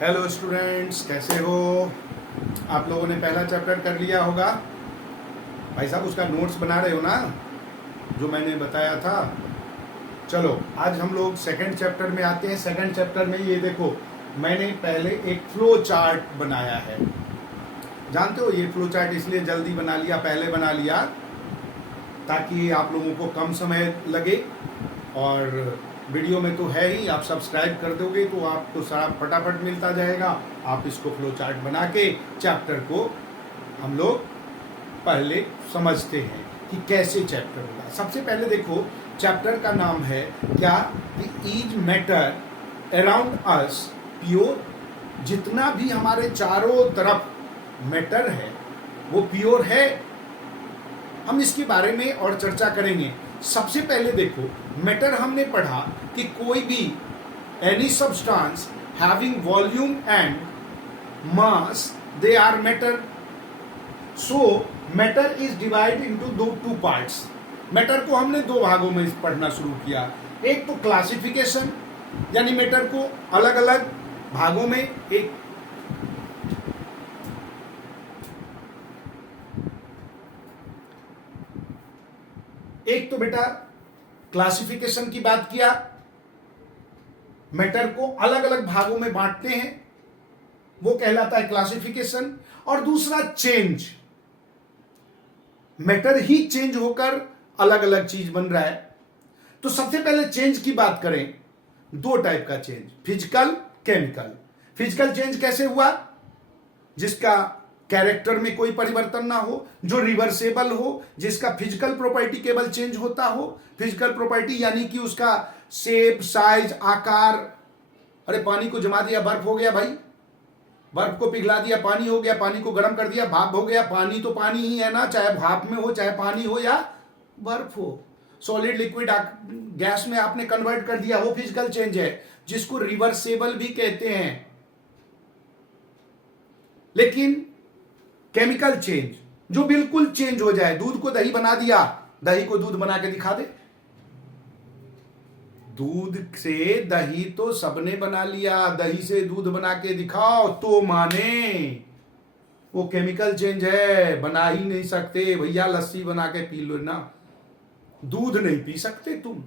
Hello students, कैसे हो? आप लोगों ने पहला चैप्टर कर लिया होगा। भाई साहब, उसका नोट्स बना रहे हो ना, जो मैंने बताया था। चलो, आज हम लोग सेकंड चैप्टर में आते हैं। सेकंड चैप्टर में ये देखो, मैंने पहले एक फ्लो चार्ट बनाया है। जानते हो, ये फ्लो चार्ट इसलिए जल्दी बना लिया, पहले बना लिया ताकि आप लोगों को कम समय लगे। और वीडियो में तो है ही, आप सब्सक्राइब कर दोगे तो आपको सारा फटाफट मिलता जाएगा। आप इसको फ्लो चार्ट बना के चैप्टर को हम लोग पहले समझते हैं कि कैसे चैप्टर होगा। सबसे पहले देखो, चैप्टर का नाम है क्या? Is matter around us pure? जितना भी हमारे चारों तरफ मैटर है वो प्योर है। हम इसके बारे में और चर्चा करेंगे। सबसे पहले देखो, मैटर हमने पढ़ा कि कोई भी any substance having volume and mass, they are matter. So matter is divide into two parts. Matter को हमने दो भागों में पढ़ना शुरू किया। एक तो क्लासिफिकेशन, यानी मैटर को अलग अलग भागों में एक तो बेटा क्लासिफिकेशन की बात किया। मैटर को अलग अलग भागों में बांटते हैं, वो कहलाता है क्लासिफिकेशन। और दूसरा चेंज, मैटर ही चेंज होकर अलग अलग चीज बन रहा है। तो सबसे पहले चेंज की बात करें, दो टाइप का change, physical, chemical. Physical change कैसे हुआ? जिसका कैरेक्टर में कोई परिवर्तन ना हो, जो रिवर्सेबल हो, जिसका फिजिकल प्रॉपर्टी केवल चेंज होता हो। फिजिकल प्रॉपर्टी यानी कि उसका शेप, साइज, आकार। अरे पानी को जमा दिया, बर्फ हो गया भाई। बर्फ को पिघला दिया, पानी हो गया। पानी को गर्म कर दिया, भाप हो गया। पानी तो पानी ही है ना, चाहे भाप में हो, चाहे पानी हो या बर्फ हो। सॉलिड लिक्विड गैस में आपने कन्वर्ट कर दिया, वो फिजिकल चेंज है, जिसको रिवर्सेबल भी कहते हैं। लेकिन केमिकल चेंज, जो बिल्कुल चेंज हो जाए, दूध को दही बना दिया, दही को दूध बना के दिखा दे। दूध से दही तो सबने बना लिया, दही से दूध बना के दिखाओ तो माने। वो केमिकल चेंज है, बना ही नहीं सकते भैया। लस्सी बना के पी लो ना, दूध नहीं पी सकते तुम।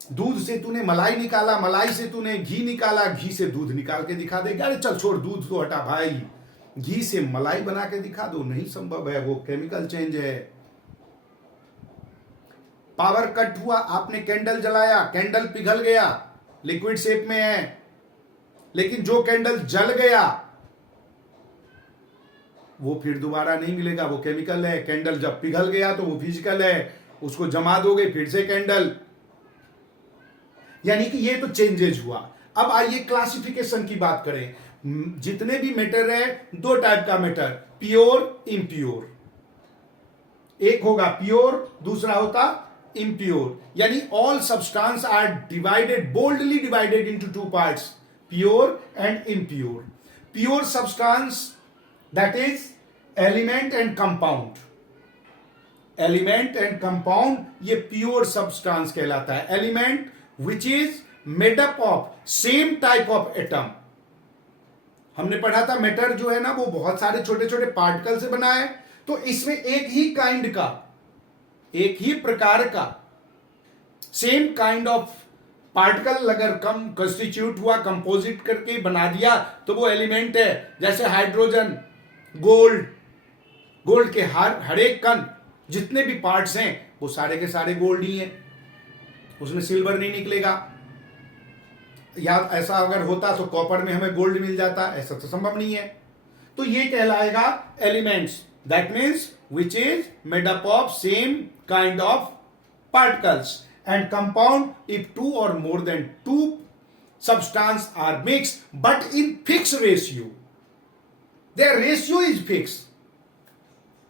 दूध से तूने मलाई निकाला, मलाई से तूने घी निकाला, घी से दूध निकाल के दिखा दे। अरे चल छोड़, दूध तो हटा भाई, घी से मलाई बना के दिखा दो, नहीं संभव है, वो केमिकल चेंज है। पावर कट हुआ, आपने कैंडल जलाया, कैंडल पिघल गया, लिक्विड शेप में है। लेकिन जो कैंडल जल गया वो फिर दोबारा नहीं मिलेगा, वो केमिकल है। कैंडल जब पिघल गया तो वो फिजिकल है, उसको जमा दोगे फिर से कैंडल। यानी कि ये तो चेंजेज हुआ। अब आइए क्लासिफिकेशन की बात करें। जितने भी मैटर है, दो टाइप का मैटर, प्योर, इम्प्योर। एक होगा प्योर, दूसरा होता इम्प्योर। यानी all substance are divided, boldly divided into two parts, pure and impure. Pure substance, that is element and compound. Element and compound, ये प्योर सब्सटेंस कहलाता है। Element which is made up of same type of atom। हमने पढ़ा था matter जो है ना, वो बहुत सारे छोटे छोटे पार्टिकल से बना है। तो इसमें एक ही काइंड का, एक ही प्रकार का, सेम काइंड ऑफ पार्टिकल अगर कम कंस्टिट्यूट हुआ, कंपोजिट करके बना दिया, तो वो एलिमेंट है। जैसे हाइड्रोजन, गोल्ड, गोल्ड के हर एक कण, जितने भी पार्ट्स हैं वो सारे के सारे गोल्ड ही हैं, उसमें सिल्वर नहीं निकलेगा। या ऐसा अगर होता तो कॉपर में हमें गोल्ड मिल जाता, ऐसा तो संभव नहीं है। तो ये कहलाएगा elements, that means which is made up of same kind of particles. And compound if two और more than two substance are mix but in fix ratio, their ratio is fix.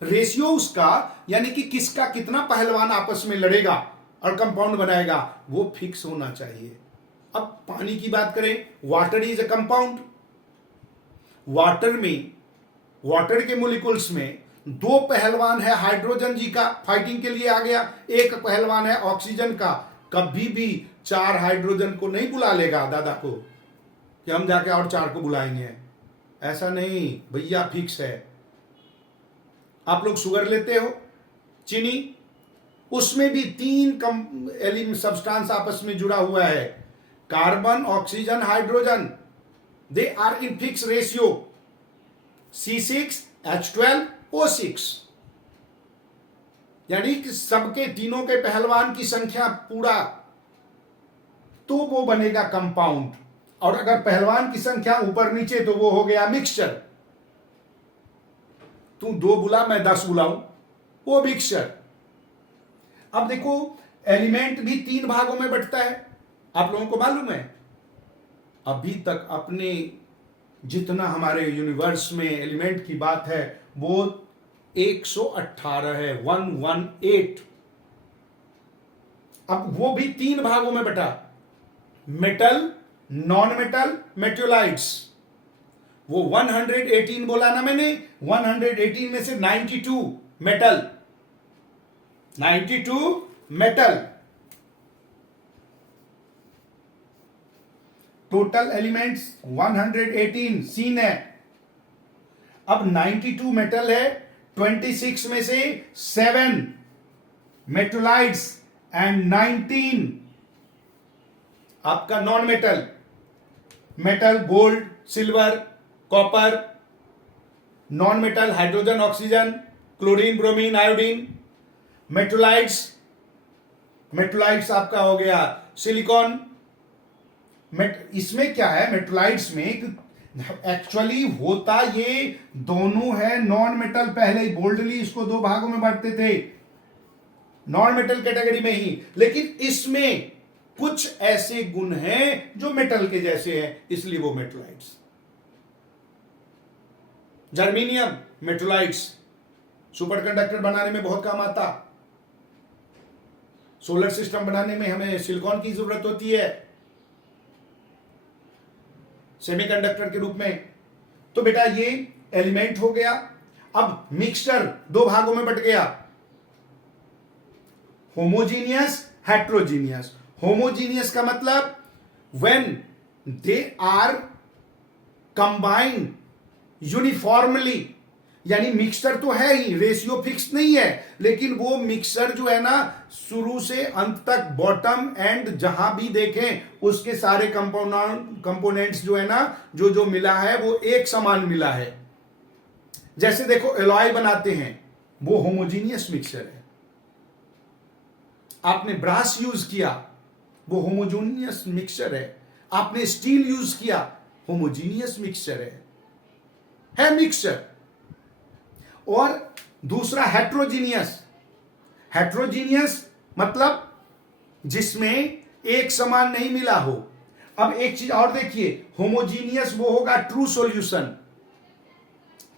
Ratio उसका, यानी कि किसका कितना पहलवान आपस में लड़ेगा और कंपाउंड बनाएगा, वो फिक्स होना चाहिए। अब पानी की बात करें, water is a compound. Water में, वाटर के मोलिकुल्स में दो पहलवान है। हाइड्रोजन जी का फाइटिंग के लिए आ गया, एक पहलवान है ऑक्सीजन का। कभी भी 4 हाइड्रोजन को नहीं बुला लेगा दादा को कि हम जाके और 4 को बुलाएंगे, ऐसा नहीं भैया, फिक्स है। आप लोग शुगर लेते हो, चीनी, उसमें भी 3 एलिमेंट सब्सटेंस आपस में जुड़ा हुआ है, carbon, oxygen, hydrogen. They are in fix ratio, C6H12O6, यानी कि सबके तीनों के पहलवान की संख्या पूरा, तो वो बनेगा कंपाउंड। और अगर पहलवान की संख्या ऊपर नीचे तो वो हो गया मिक्सचर। तू 2 बुला, मैं 10 बुलाऊं, वो मिक्सचर। अब देखो, एलिमेंट भी 3 भागों में बंटता है, आप लोगों को मालूम है। अभी तक अपने जितना हमारे यूनिवर्स में एलिमेंट की बात है वो 118 है, 118। अब वो भी 3 भागों में बटा, मेटल, नॉन मेटल, मेटेलाइट्स। वो 118 बोला ना मैंने, 118 में से 92 metal, 92 metal. Total elements 118 seen है। अब 92 मेटल है, 26 में से 7 मेटलाइट्स एंड 19 आपका non metal. Metal gold, silver, copper, non metal hydrogen, oxygen, chlorine, bromine, iodine. मेटलाइट्स, मेटलाइट्स आपका हो गया सिलिकॉन। इसमें क्या है, मेटलाइट्स में एक्चुअली होता ये दोनों है नॉन मेटल। पहले ही बोल्डली इसको 2 भागों में बांटते थे, नॉन मेटल कैटेगरी में ही, लेकिन इसमें कुछ ऐसे गुण हैं जो मेटल के जैसे हैं, इसलिए वो मेटलाइट्स। जर्मेनियम, मेटलाइट्स, सुपर कंडक्टर बनाने में बहुत काम आता। सोलर सिस्टम बनाने में हमें सिलिकॉन की जरूरत होती है सेमीकंडक्टर के रूप में। तो बेटा ये एलिमेंट हो गया। अब मिक्सचर 2 भागों में बट गया, होमोजीनियस, हेट्रोजीनियस। होमोजीनियस का मतलब when they are combined uniformly, यानी मिक्सचर तो है ही, रेशियो फिक्स नहीं है, लेकिन वो मिक्सचर जो है ना शुरू से अंत तक, बॉटम एंड जहां भी देखें उसके सारे कंपोनेंट्स जो है ना, जो जो मिला है वो एक समान मिला है। जैसे देखो एलॉय बनाते हैं, वो होमोजीनियस मिक्सचर है। आपने ब्रास यूज किया, वो होमोजीनियस मिक्सचर है। आपने स्टील यूज किया, होमोजीनियस मिक्सचर है मिक्सचर। और दूसरा हेट्रोजीनियस। हेट्रोजीनियस मतलब जिसमें एक समान नहीं मिला हो। अब एक चीज और देखिए, होमोजीनियस वो होगा true solution,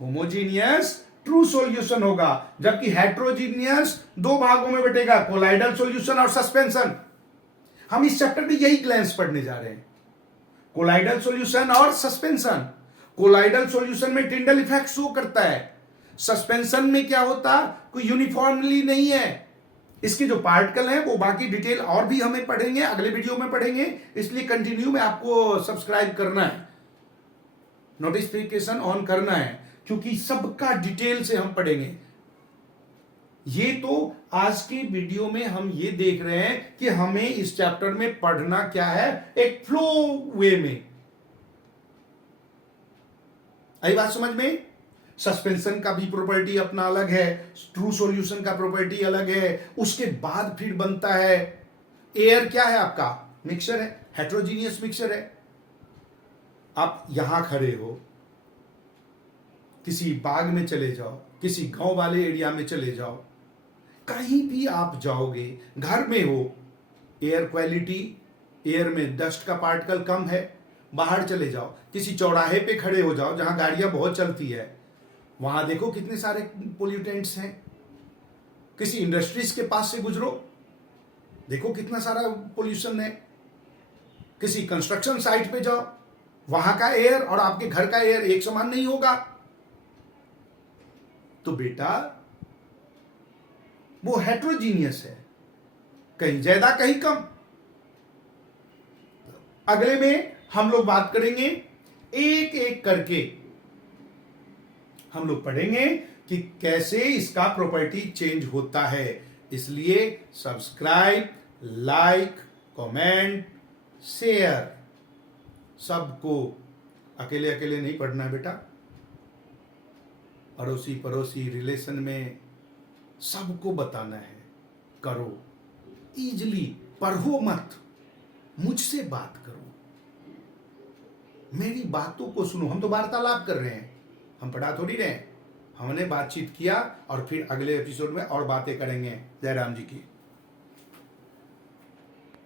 homogeneous true solution होगा, जबकि हेट्रोजीनियस 2 भागों में बटेगा, कोलाइडल सॉल्यूशन और सस्पेंशन। हम इस चैप्टर में यही ग्लैंस पढ़ने जा रहे हैं, कोलाइडल सॉल्यूशन और सस्पेंशन। कोलाइडल सॉल्यूशन में टिंडल इफेक्ट शो करता है, सस्पेंशन में क्या होता, कोई यूनिफॉर्मली नहीं है। इसके जो पार्टिकल हैं वो बाकी डिटेल और भी हमें पढ़ेंगे, अगले वीडियो में पढ़ेंगे, इसलिए कंटिन्यू में आपको सब्सक्राइब करना है, नोटिफिकेशन ऑन करना है, क्योंकि सबका डिटेल से हम पढ़ेंगे। ये तो आज के वीडियो में हम ये देख रहे हैं कि हमें इस चैप्टर में पढ़ना क्या है, एक फ्लो वे में। आई बात समझ में? सस्पेंशन का भी प्रॉपर्टी अपना अलग है, ट्रू सॉल्यूशन का प्रॉपर्टी अलग है। उसके बाद फिर बनता है एयर, क्या है आपका मिक्सचर है, हेट्रोजीनियस मिक्सचर है। आप यहां खड़े हो, किसी बाग में चले जाओ, किसी गांव वाले एरिया में चले जाओ, कहीं भी आप जाओगे, घर में हो, एयर क्वालिटी, एयर में डस्ट का पार्टिकल कम है। बाहर चले जाओ, किसी चौराहे पे खड़े हो जाओ जहां गाड़ियां बहुत चलती है, वहां देखो कितने सारे पोल्यूटेंट्स हैं। किसी इंडस्ट्रीज के पास से गुजरो, देखो कितना सारा पोल्यूशन है। किसी कंस्ट्रक्शन साइट पे जाओ, वहां का एयर और आपके घर का एयर एक समान नहीं होगा। तो बेटा वो हेट्रोजीनियस है, कहीं ज्यादा कहीं कम। अगले में हम लोग बात करेंगे, एक एक करके हम लोग पढ़ेंगे कि कैसे इसका प्रॉपर्टी चेंज होता है। इसलिए सब्सक्राइब, लाइक, कमेंट, शेयर, सबको, अकेले अकेले नहीं पढ़ना है बेटा, अड़ोसी पड़ोसी रिलेशन में सबको बताना है। करो, इजली पढ़ो मत, मुझसे बात करो, मेरी बातों को सुनो। हम तो वार्तालाप कर रहे हैं, हम पढ़ा थोड़ी रहे हैं। हमने बातचीत किया और फिर अगले एपिसोड में और बातें करेंगे। जय राम जी की।